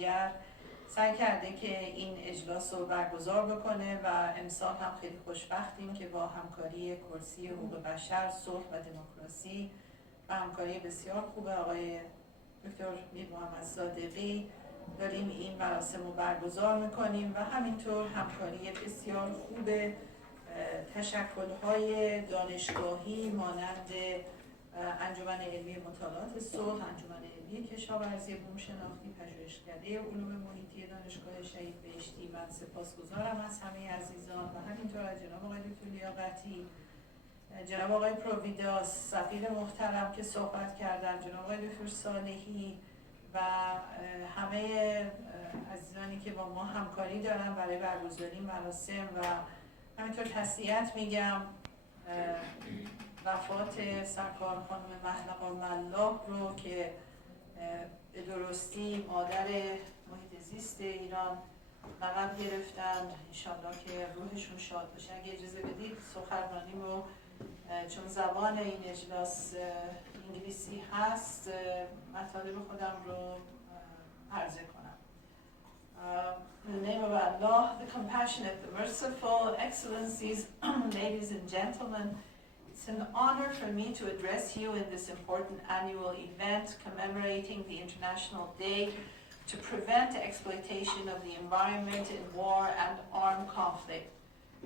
دیگر سعی کرده که این اجلاس رو برگزار بکنه و امسال هم خیلی خوشبختیم که با همکاری کرسی حقوق بشر، صلح و دموکراسی و همکاری بسیار خوب آقای دکتر میر محمد صادقی داریم این مراسم رو برگزار میکنیم و همینطور همکاری بسیار خوب تشکل‌های دانشگاهی مانند انجمن علمی مطالعات صلح، انجمن علمی کشاورزی بوم شناختی، پژوهشکده علوم محیطی دانشگاه شهید بهشتی. من سپاسگزارم از همه عزیزان و همینطور از جناب آقای دکتر لیاقتی، جناب آقای پرویداس، سفیر محترم که صحبت کردن، جناب آقای دکتر صالحی و همه عزیزانی که با ما همکاری دارن برای برگزاری مراسم و همینطور تسلیت میگم وفات سرکار خانم ملاح رو که به درستی مادر محیط زیست ایران لقب گرفتن. انشالله که روحشون شاد باشه. اگه اجازه بدید سخنرانیم رو چون زبان این اجلاس انگلیسی هست مطالب خودم رو عرضه کنم. In the name of Allah, the compassionate, the merciful, excellencies, ladies and gentlemen, it's an honor for me to address you in this important annual event commemorating the International Day to prevent exploitation of the environment in war and armed conflict.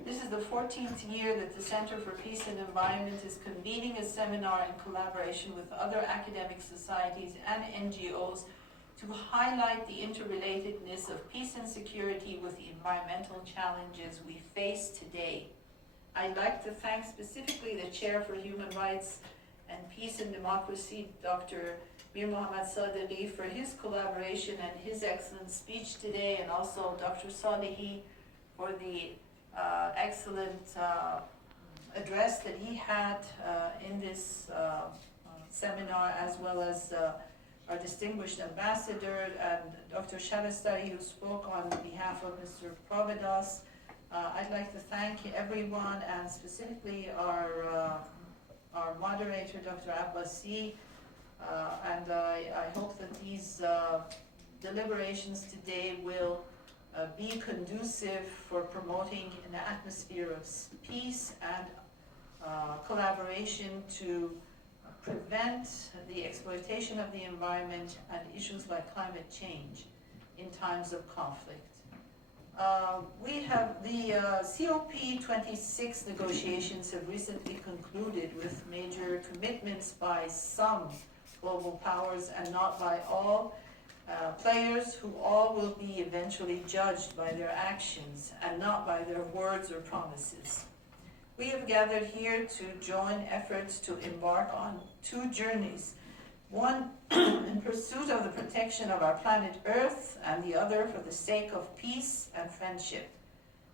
This is the 14th year that the Center for Peace and Environment is convening a seminar in collaboration with other academic societies and NGOs to highlight the interrelatedness of peace and security with the environmental challenges we face today. I'd like to thank specifically the Chair for Human Rights and Peace and Democracy, Dr. Mir Mohammad Sadeghi, for his collaboration and his excellent speech today, and also Dr. Salehi for the excellent address that he had in this seminar, as well as our distinguished ambassador and Dr. Shalastari, who spoke on behalf of Mr. Providas. I'd like to thank everyone, and specifically our moderator, Dr. Abbasi, and I hope that these deliberations today will be conducive for promoting an atmosphere of peace and collaboration to prevent the exploitation of the environment and issues like climate change in times of conflict. We have the COP26 negotiations have recently concluded with major commitments by some global powers and not by all players, who all will be eventually judged by their actions and not by their words or promises. We have gathered here to join efforts to embark on two journeys, one in pursuit of the protection of our planet Earth, and the other for the sake of peace and friendship.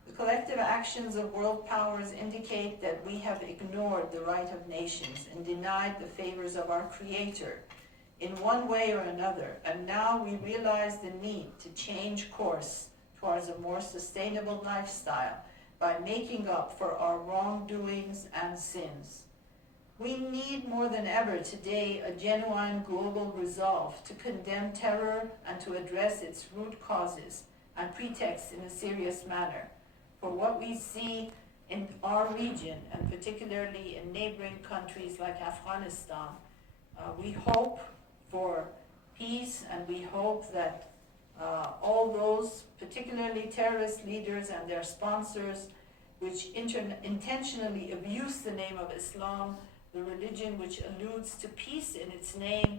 The collective actions of world powers indicate that we have ignored the right of nations and denied the favors of our Creator in one way or another, and now we realize the need to change course towards a more sustainable lifestyle by making up for our wrongdoings and sins. We need more than ever today a genuine global resolve to condemn terror and to address its root causes and pretexts in a serious manner. For what we see in our region, and particularly in neighboring countries like Afghanistan, we hope for peace, and we hope that all those, particularly terrorist leaders and their sponsors, which intentionally abuse the name of Islam, the religion which alludes to peace in its name,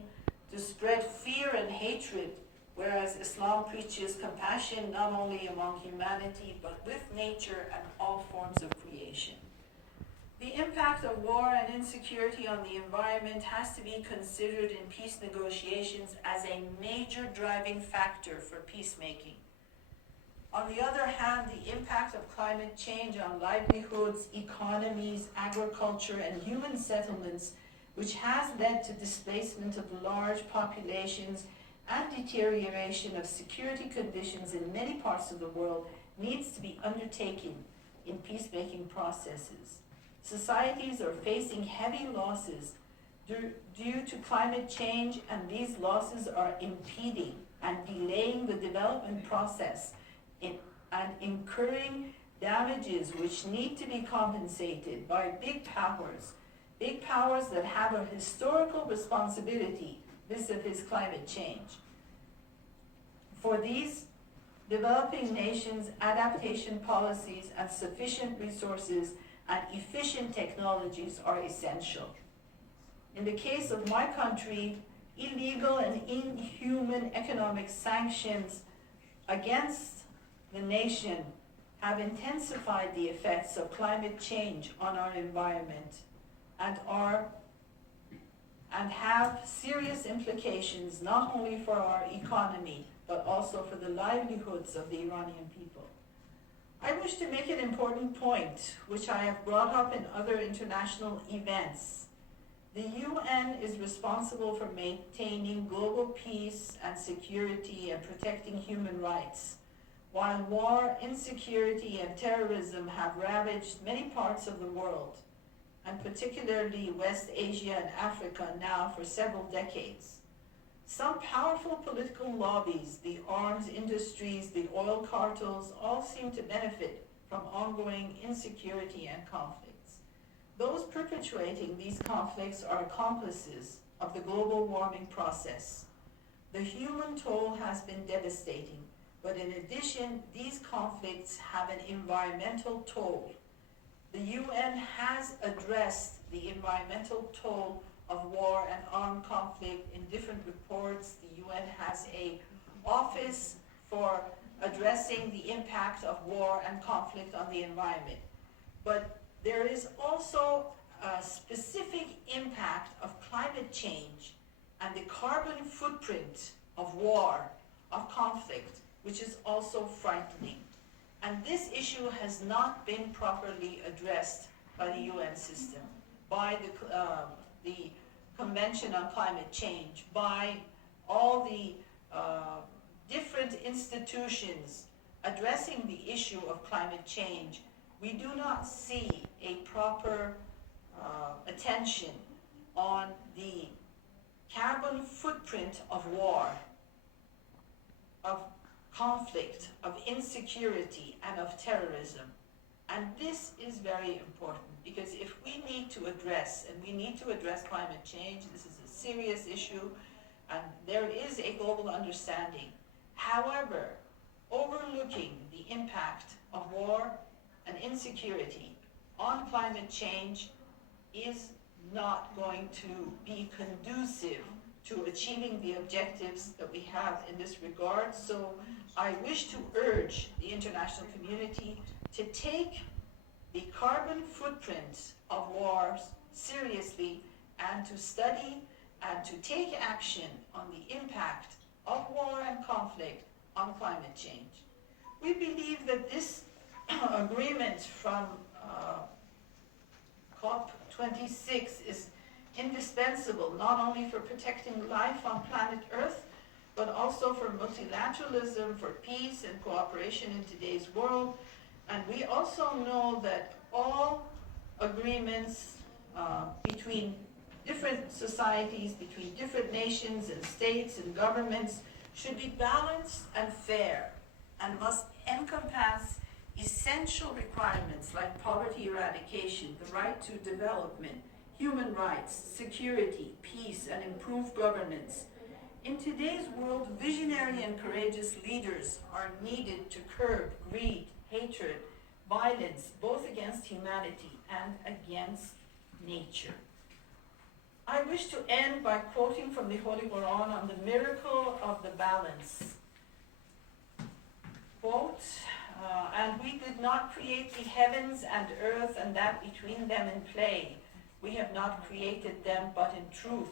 to spread fear and hatred, whereas Islam preaches compassion not only among humanity, but with nature and all forms of creation. The impact of war and insecurity on the environment has to be considered in peace negotiations as a major driving factor for peacemaking. On the other hand, the impact of climate change on livelihoods, economies, agriculture, and human settlements, which has led to displacement of large populations and deterioration of security conditions in many parts of the world, needs to be undertaken in peacemaking processes. Societies are facing heavy losses due to climate change, and these losses are impeding and delaying the development process and incurring damages which need to be compensated by big powers that have a historical responsibility vis-a-vis climate change. For these developing nations, adaptation policies and sufficient resources and efficient technologies are essential. In the case of my country, illegal and inhuman economic sanctions against the nation have intensified the effects of climate change on our environment and have serious implications not only for our economy but also for the livelihoods of the Iranian people. I wish to make an important point, which I have brought up in other international events. The UN is responsible for maintaining global peace and security and protecting human rights. While war, insecurity, and terrorism have ravaged many parts of the world, and particularly West Asia and Africa now for several decades, some powerful political lobbies, the arms industries, the oil cartels, all seem to benefit from ongoing insecurity and conflicts. Those perpetuating these conflicts are accomplices of the global warming process. The human toll has been devastating, but in addition, these conflicts have an environmental toll. The UN has addressed the environmental toll of war and armed conflict in different reports. The UN has an office for addressing the impact of war and conflict on the environment. But there is also a specific impact of climate change and the carbon footprint of war, of conflict, which is also frightening. And this issue has not been properly addressed by the UN system, by the Convention on Climate Change, by all the different institutions addressing the issue of climate change. We do not see a proper attention on the carbon footprint of war, of conflict, of insecurity, and of terrorism. And this is very important, because if we need to address, and we need to address climate change, this is a serious issue, and there is a global understanding. However, overlooking the impact of war and insecurity on climate change is not going to be conducive to achieving the objectives that we have in this regard. So I wish to urge the international community to take the carbon footprint of wars seriously and to study and to take action on the impact of war and conflict on climate change. We believe that this agreement from COP26 is indispensable not only for protecting life on planet Earth, but also for multilateralism, for peace and cooperation in today's world. And we also know that all agreements between different societies, between different nations and states and governments should be balanced and fair and must encompass essential requirements like poverty eradication, the right to development, human rights, security, peace, and improved governance. In today's world, visionary and courageous leaders are needed to curb greed, hatred, violence, both against humanity and against nature. I wish to end by quoting from the Holy Quran on the miracle of the balance. Quote, and we did not create the heavens and earth and that between them in play. We have not created them but in truth.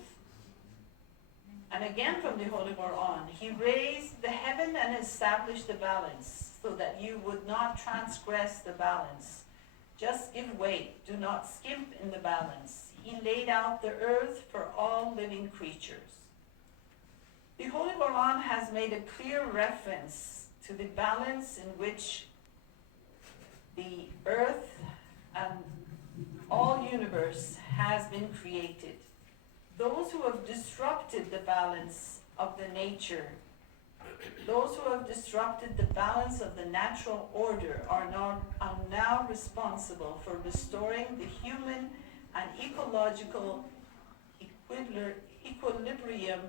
And again from the Holy Quran, He raised the heaven and established the balance so that you would not transgress the balance. Just give weight, do not skimp in the balance. He laid out the earth for all living creatures. The Holy Quran has made a clear reference to the balance in which the earth and all universe has been created. Those who have disrupted the balance of the nature Those who have disrupted the balance of the natural order are now responsible for restoring the human and ecological equilibrium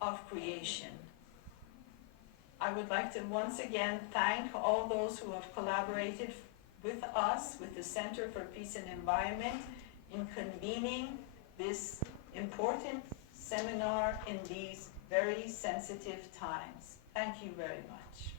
of creation. I would like to once again thank all those who have collaborated with us, with the Center for Peace and Environment, in convening this important seminar in these very sensitive times. Thank you very much.